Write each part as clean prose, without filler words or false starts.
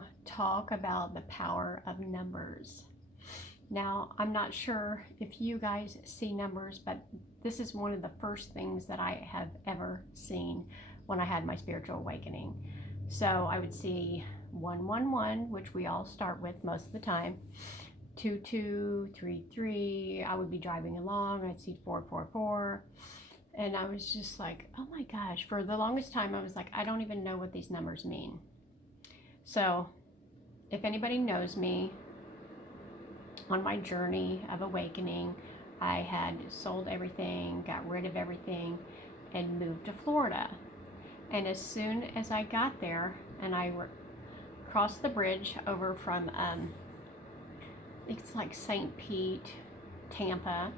to talk about the power of numbers. Now, I'm not sure if you guys see numbers, but this is one of the first things that I have ever seen when I had my spiritual awakening. So I would see 111, which we all start with most of the time, 2233. I would be driving along, I'd see 444. And I was just like, oh my gosh, for the longest time I was like, I don't even know what these numbers mean. So if anybody knows me, on my journey of awakening, I had sold everything, got rid of everything, and moved to Florida. And as soon as I got there and I crossed the bridge over from, I think it's like St. Pete, Tampa,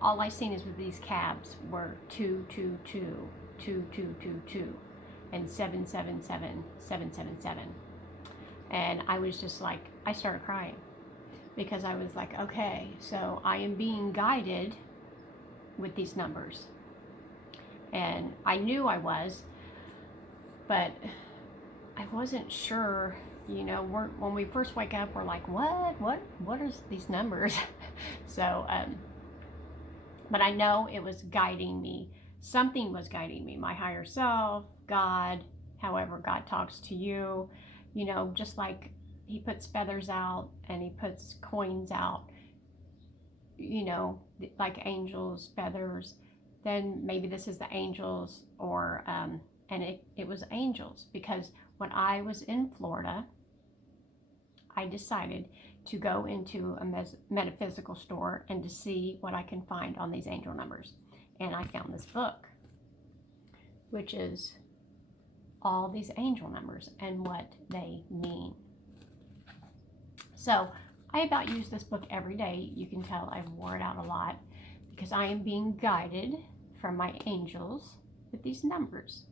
all I seen is with these cabs were 222, 2222, and 777, 777. And I was just like, I started crying because I was like, okay, so I am being guided with these numbers. And I knew I was, but I wasn't sure, you know, when we first wake up, we're like, what is these numbers? So, but I know it was guiding me. Something was guiding me, my higher self, God, however God talks to you, you know, just like he puts feathers out and he puts coins out, you know, like angels, feathers, then maybe this is the angels, or, and it was angels, because when I was in Florida, I decided to go into a metaphysical store and to see what I can find on these angel numbers. And I found this book, which is all these angel numbers and what they mean. So I about use this book every day. You can tell I've wore it out a lot because I am being guided from my angels with these numbers.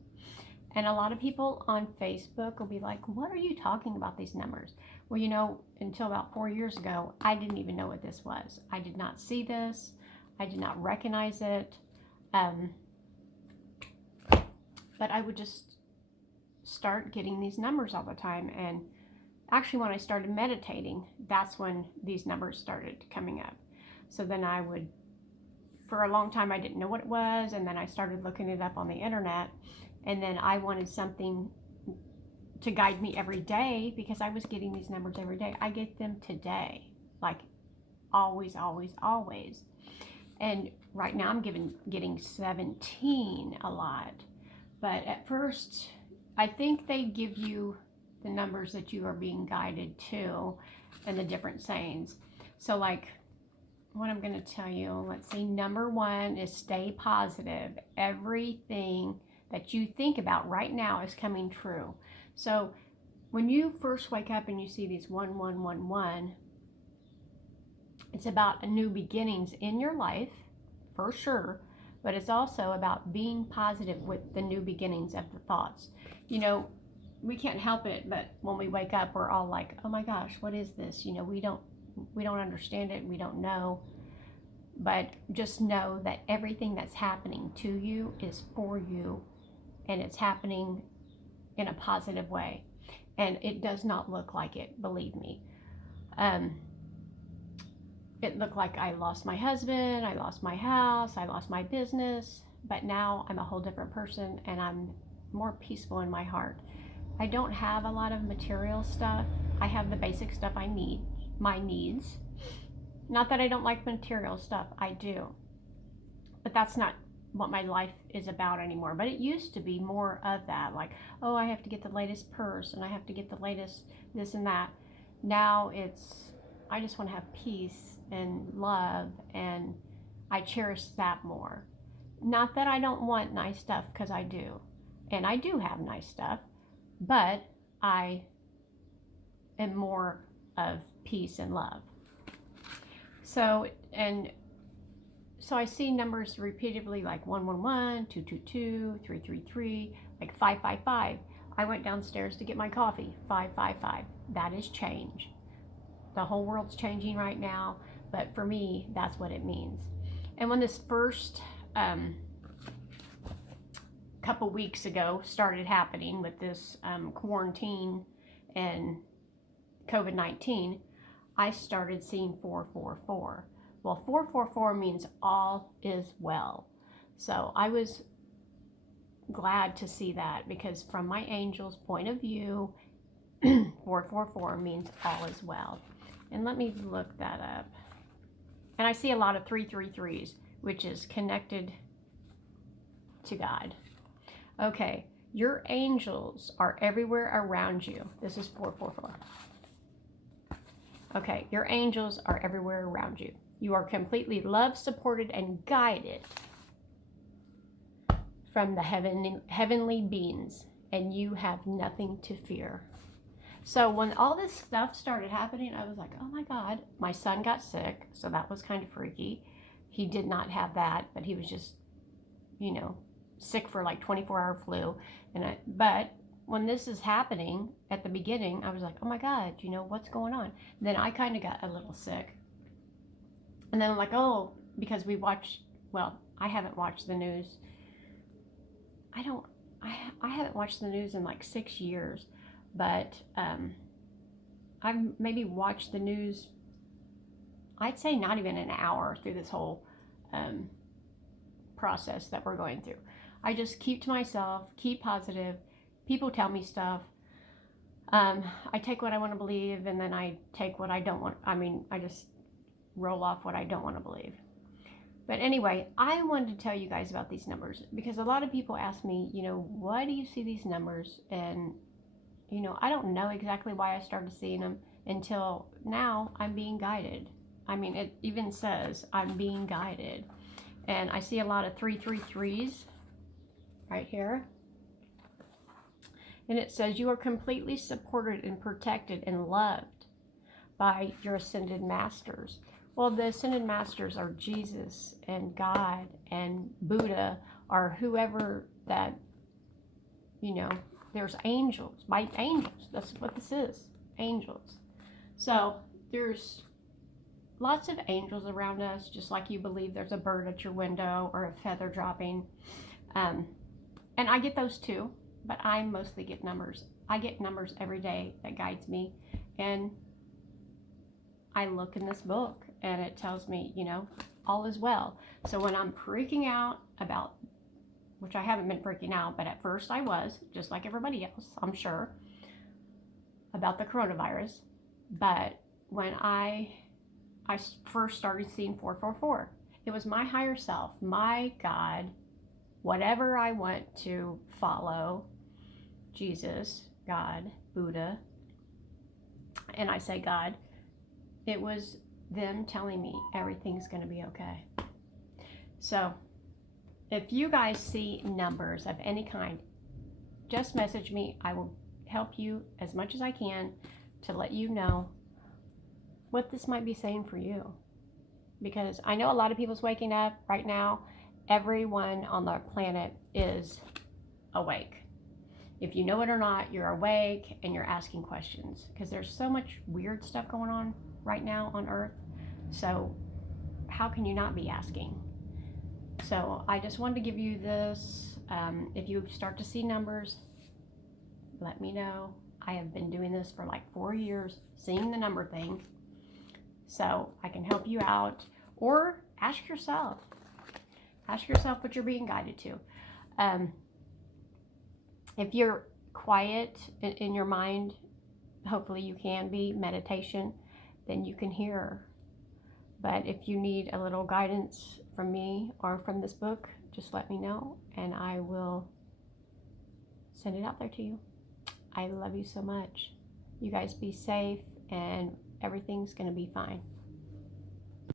And a lot of people on Facebook will be like, what are you talking about, these numbers? Well, you know, until about 4 years ago, I didn't even know what this was. I did not see this. I did not recognize it. But I would just start getting these numbers all the time. And actually, when I started meditating, that's when these numbers started coming up. So then I would, for a long time, I didn't know what it was. And then I started looking it up on the internet. And then I wanted something to guide me every day because I was getting these numbers every day. I get them today, like always, always, always. And right now I'm getting 17 a lot. But at first, I think they give you the numbers that you are being guided to and the different sayings. So like what I'm going to tell you, let's see, number 1 is stay positive. Everything that you think about right now is coming true. So when you first wake up and you see these 1111, it's about a new beginnings in your life, for sure, but it's also about being positive with the new beginnings of the thoughts. You know, we can't help it, but when we wake up, we're all like, oh my gosh, what is this? You know, we don't understand it, we don't know. But just know that everything that's happening to you is for you, and it's happening in a positive way. And it does not look like it, believe me. It looked like I lost my husband, I lost my house, I lost my business, but now I'm a whole different person and I'm more peaceful in my heart. I don't have a lot of material stuff. I have the basic stuff I need, my needs. Not that I don't like material stuff, I do. But that's not what my life is about anymore. But it used to be more of that, like, oh, I have to get the latest purse and I have to get the latest this and that. Now it's, I just want to have peace and love, and I cherish that more. Not that I don't want nice stuff, because I do. And I do have nice stuff, but I am more of peace and love. So I see numbers repeatedly, like 111, 222, 333, like 555. I went downstairs to get my coffee, 555. That is change. The whole world's changing right now, but for me, that's what it means. And when this first couple weeks ago started happening with this quarantine and COVID-19, I started seeing 444. Well, 444 means all is well. So I was glad to see that, because from my angel's point of view, 444 means all is well. And let me look that up. And I see a lot of 333s, which is connected to God. Okay, your angels are everywhere around you. This is 444. Okay, your angels are everywhere around you. You are completely loved, supported, and guided from the heavenly beings, and you have nothing to fear. So when all this stuff started happening, I was like, oh my God. My son got sick, so that was kind of freaky. He did not have that, but he was just, sick for like 24-hour flu. But when this is happening at the beginning, I was like, oh my God, what's going on? And then I kind of got a little sick. And then I'm like, oh, because I haven't watched the news. I haven't watched the news in like 6 years, but I've maybe watched the news, I'd say not even an hour through this whole process that we're going through. I just keep to myself, keep positive. People tell me stuff. I take what I want to believe, and then I take what I don't want. I just roll off what I don't want to believe. But anyway, I wanted to tell you guys about these numbers, because a lot of people ask me, why do you see these numbers? And, I don't know exactly why I started seeing them until now. I'm being guided. It even says I'm being guided. And I see a lot of 333s right here. And it says you are completely supported and protected and loved by your ascended masters. Well, the ascended masters are Jesus and God and Buddha, or whoever that, there's angels, by angels. That's what this is, angels. So there's lots of angels around us, just like you believe there's a bird at your window or a feather dropping. And I get those too, but I mostly get numbers. I get numbers every day that guides me. And I look in this book and it tells me, all is well. So when I'm freaking out about, which I haven't been freaking out, but at first I was, just like everybody else, I'm sure, about the coronavirus. But when I first started seeing 444, it was my higher self, my God, whatever I want to follow, Jesus, God, Buddha, and I say God, it was them telling me everything's going to be okay. So if you guys see numbers of any kind, just message me. I will help you as much as I can to let you know what this might be saying for you. Because I know a lot of people's waking up right now. Everyone on the planet is awake. If you know it or not, you're awake and you're asking questions, because there's so much weird stuff going on right now on Earth. So how can you not be asking? So I just wanted to give you this. If you start to see numbers, let me know. I have been doing this for like 4 years, seeing the number thing. So I can help you out, or ask yourself what you're being guided to. If you're quiet in your mind, hopefully you can be, meditation, then you can hear. But if you need a little guidance from me or from this book, just let me know and I will send it out there to you. I love you so much. You guys be safe and everything's going to be fine.